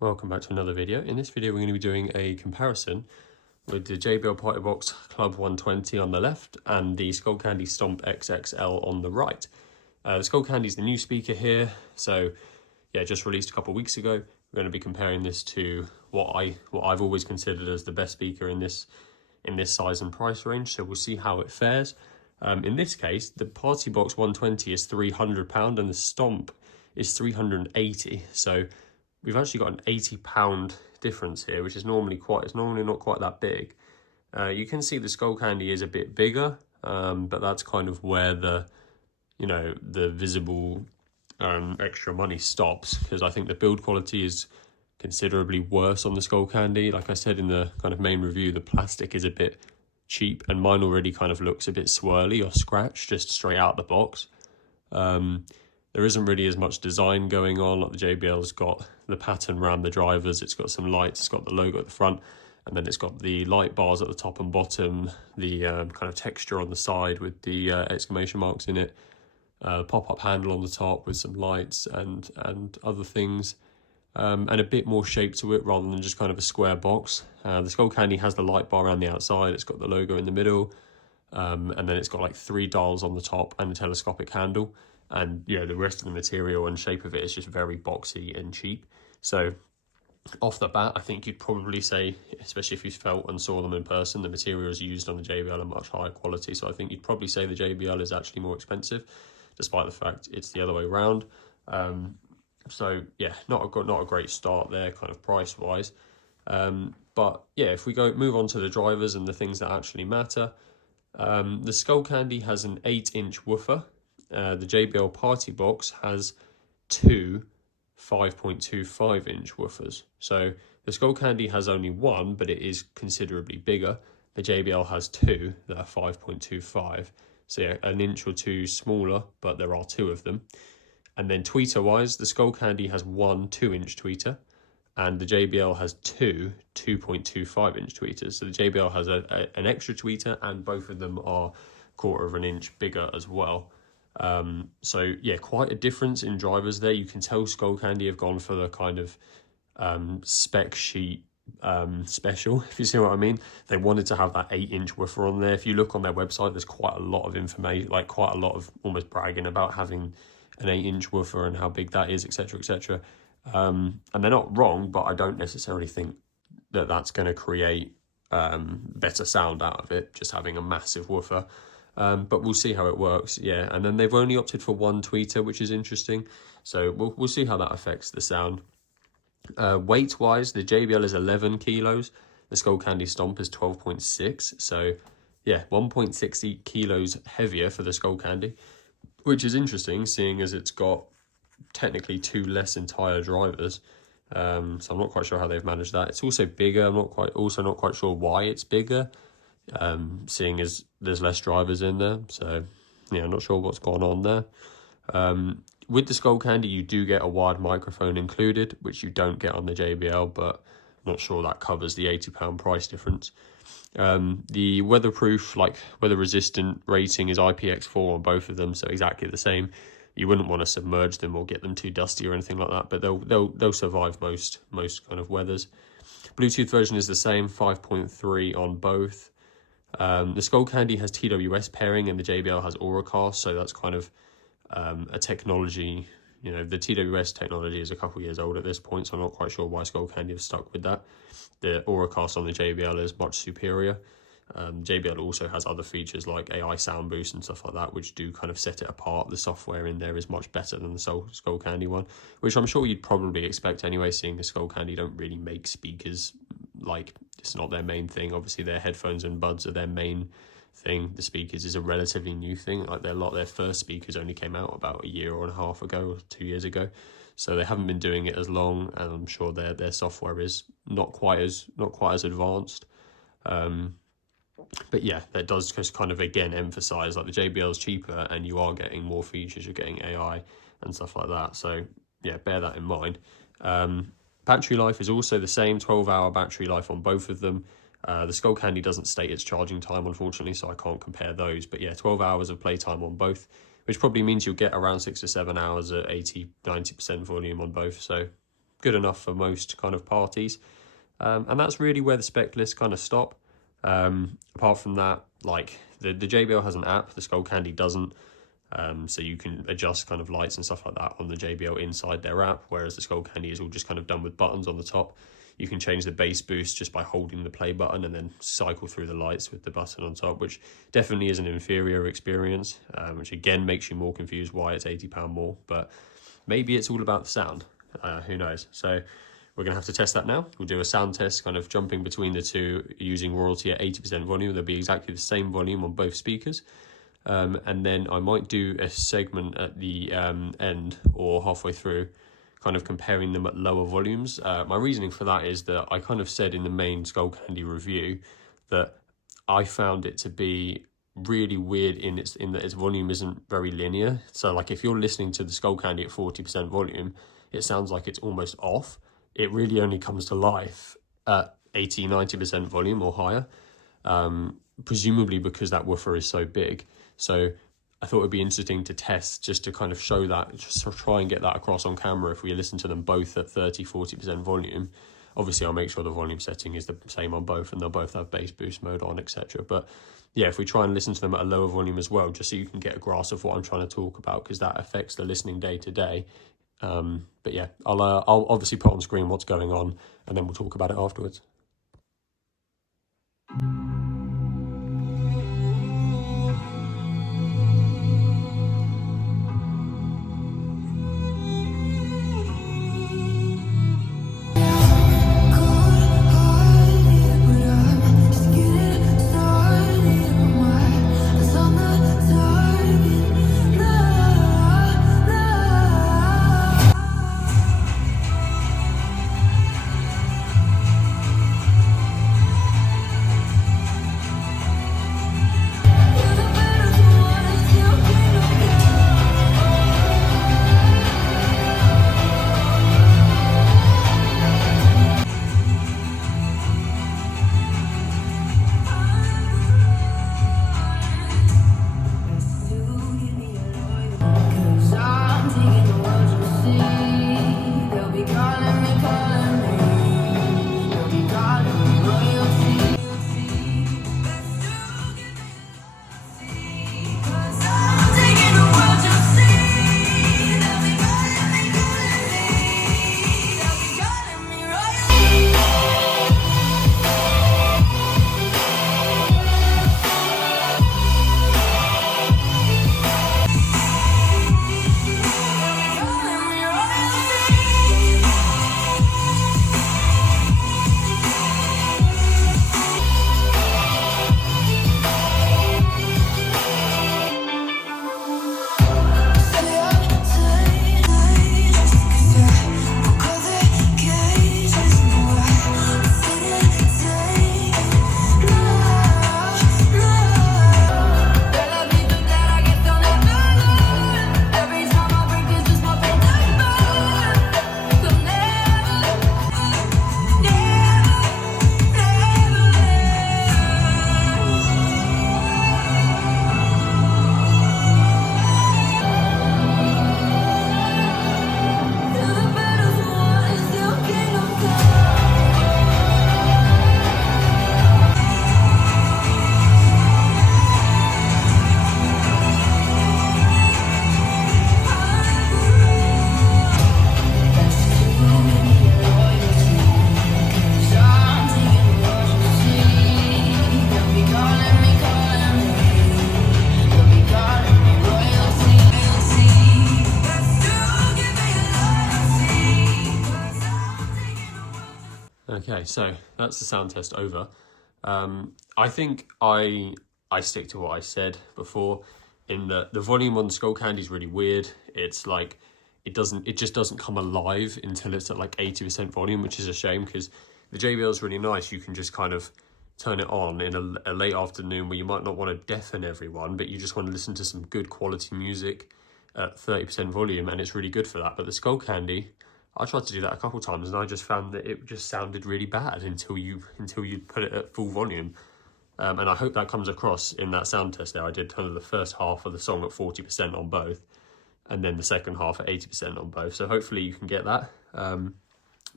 Welcome back to another video. In this video we're going to be doing a comparison with the JBL PartyBox Club 120 on the left and the Skullcandy Stomp XXL on the right. The Skullcandy is the new speaker here, so yeah, just released a couple of weeks ago. We're going to be comparing this to what I've always considered as the best speaker in this size and price range, so we'll see how it fares. In this case, the PartyBox 120 is £300 and the Stomp is 380, so we've actually got an £80 difference here, which is normally not quite that big. You can see the Skullcandy is a bit bigger, but that's kind of where the visible extra money stops, because I think the build quality is considerably worse on the Skullcandy. Like I said in the kind of main review, the plastic is a bit cheap, and mine already kind of looks a bit swirly or scratched just straight out the box. There isn't really as much design going on. Like the JBL's got the pattern around the drivers, it's got some lights, it's got the logo at the front, and then it's got the light bars at the top and bottom, the kind of texture on the side with the exclamation marks in it, pop-up handle on the top with some lights and other things, and a bit more shape to it rather than just kind of a square box. The Skullcandy has the light bar around the outside, it's got the logo in the middle, and then it's got like 3 dials on the top and a telescopic handle. And the rest of the material and shape of it is just very boxy and cheap. So off the bat, I think you'd probably say, especially if you felt and saw them in person, the materials used on the JBL are much higher quality. So I think you'd probably say the JBL is actually more expensive, despite the fact it's the other way around. So yeah, not a great start there, kind of price wise. But yeah, if we move on to the drivers and the things that actually matter, the Skullcandy has an 8-inch woofer. The JBL PartyBox has 2 5.25-inch woofers. So the Skullcandy has only one, but it is considerably bigger. The JBL has 2 that are 5.25. So yeah, an inch or two smaller, but there are 2 of them. And then tweeter-wise, the Skullcandy has one 2-inch tweeter, and the JBL has 2 2.25-inch tweeters. So the JBL has an extra tweeter, and both of them are 1/4 of an inch bigger as well. So yeah, quite a difference in drivers there. You can tell Skullcandy have gone for the kind of spec sheet special, if you see what I mean. They wanted to have that 8-inch woofer on there. If you look on their website, there's quite a lot of information, like quite a lot of almost bragging about having an 8-inch woofer and how big that is, etc, etc. And they're not wrong, but I don't necessarily think that that's going to create better sound out of it, just having a massive woofer. But we'll see how it works, yeah. And then they've only opted for one tweeter, which is interesting. So we'll see how that affects the sound. Weight-wise, the JBL is 11 kilos. The Skullcandy Stomp is 12.6. So yeah, 1.60 kilos heavier for the Skullcandy, which is interesting, seeing as it's got technically 2 less entire drivers. So I'm not quite sure how they've managed that. It's also bigger. I'm not quite sure why it's bigger. Seeing as there's less drivers in there, so yeah, I'm not sure what's gone on there. With the Skullcandy, you do get a wired microphone included, which you don't get on the JBL, but I'm not sure that covers the £80 price difference. The weatherproof, like weather resistant rating is IPX4 on both of them, so exactly the same. You wouldn't want to submerge them or get them too dusty or anything like that, but they'll survive most kind of weathers. Bluetooth version is the same, 5.3 on both. The Skullcandy has TWS pairing and the JBL has Auracast, so that's kind of a technology, the TWS technology is a couple years old at this point, so I'm not quite sure why Skullcandy have stuck with that. The Auracast on the JBL is much superior. JBL also has other features like AI sound boost and stuff like that, which do kind of set it apart. The software in there is much better than the Skullcandy one, which I'm sure you'd probably expect anyway, seeing the Skullcandy don't really make speakers. Like, it's not their main thing. Obviously their headphones and buds are their main thing. The speakers is a relatively new thing. Like their first speakers only came out about a year and a half ago or 2 years ago, so they haven't been doing it as long, and I'm sure their software is not quite as advanced. But yeah, that does just kind of again emphasize like the JBL is cheaper and you are getting more features, you're getting AI and stuff like that. So yeah, bear that in mind. Battery life is also the same, 12-hour battery life on both of them. The Skullcandy doesn't state its charging time, unfortunately, so I can't compare those. But yeah, 12 hours of playtime on both, which probably means you'll get around 6 to 7 hours at 80-90% volume on both. So good enough for most kind of parties. And that's really where the spec lists kind of stop. Apart from that, like the JBL has an app, the Skullcandy doesn't. So you can adjust kind of lights and stuff like that on the JBL inside their app, whereas the Skullcandy is all just kind of done with buttons on the top. You can change the bass boost just by holding the play button and then cycle through the lights with the button on top, which definitely is an inferior experience, which again makes you more confused why it's £80 more, but maybe it's all about the sound. Who knows? So we're going to have to test that now. We'll do a sound test, kind of jumping between the two using Royalty at 80% volume. There'll be exactly the same volume on both speakers. And then I might do a segment at the end or halfway through, kind of comparing them at lower volumes. My reasoning for that is that I kind of said in the main Skullcandy review that I found it to be really weird in that its volume isn't very linear. So like if you're listening to the Skullcandy at 40% volume, it sounds like it's almost off. It really only comes to life at 80-90% volume or higher, presumably because that woofer is so big. So I thought it'd be interesting to test, just to kind of show that, just to try and get that across on camera if we listen to them both at 30-40% volume. Obviously, I'll make sure the volume setting is the same on both and they'll both have bass boost mode on, etc. But yeah, if we try and listen to them at a lower volume as well, just so you can get a grasp of what I'm trying to talk about, because that affects the listening day to day. But yeah, I'll obviously put on screen what's going on and then we'll talk about it afterwards. Okay, so that's the sound test over. I think I stick to what I said before, in that the volume on Skullcandy is really weird. It's like it just doesn't come alive until it's at like 80% volume, which is a shame, because the JBL is really nice. You can just kind of turn it on in a late afternoon where you might not want to deafen everyone, but you just want to listen to some good quality music at 30% volume, and it's really good for that. But the Skullcandy, I tried to do that a couple times and I just found that it just sounded really bad until you put it at full volume. And I hope that comes across in that sound test there. I did kind of the first half of the song at 40% on both, and then the second half at 80% on both. So hopefully you can get that.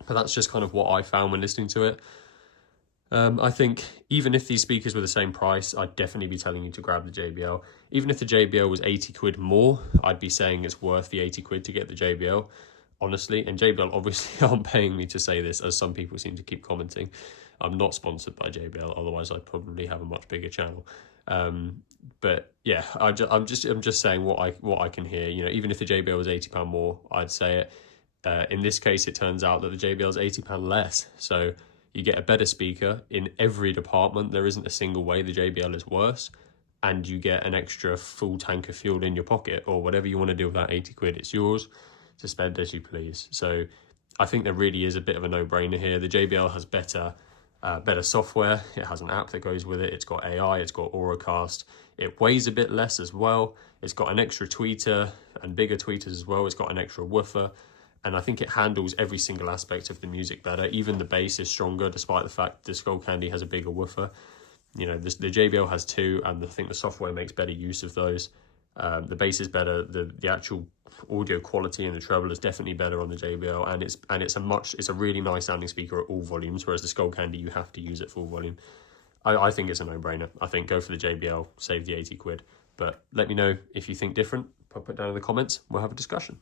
But that's just kind of what I found when listening to it. I think even if these speakers were the same price, I'd definitely be telling you to grab the JBL. Even if the JBL was 80 quid more, I'd be saying it's worth the 80 quid to get the JBL, honestly. And JBL obviously aren't paying me to say this, as some people seem to keep commenting. I'm not sponsored by JBL, otherwise I'd probably have a much bigger channel. But yeah, I'm just saying what I can hear. You know, even if the JBL was £80 more, I'd say it. In this case, it turns out that the JBL is £80 less. So you get a better speaker in every department. There isn't a single way the JBL is worse. And you get an extra full tank of fuel in your pocket, or whatever you want to do with that 80 quid. It's yours to spend as you please. So I think there really is a bit of a no-brainer here. The JBL has better software. It has an app that goes with it. It's got AI. It's got Auracast. It weighs a bit less as well. It's got an extra tweeter and bigger tweeters as well. It's got an extra woofer. And I think it handles every single aspect of the music better. Even the bass is stronger, despite the fact the Skullcandy has a bigger woofer. You know, the JBL has two, and I think the software makes better use of those. The bass is better. The actual audio quality in the treble is definitely better on the JBL, and it's a really nice sounding speaker at all volumes. Whereas the Skullcandy, you have to use it full volume. I think it's a no-brainer. I think go for the JBL, save the 80 quid. But let me know if you think different. Put it down in the comments. We'll have a discussion.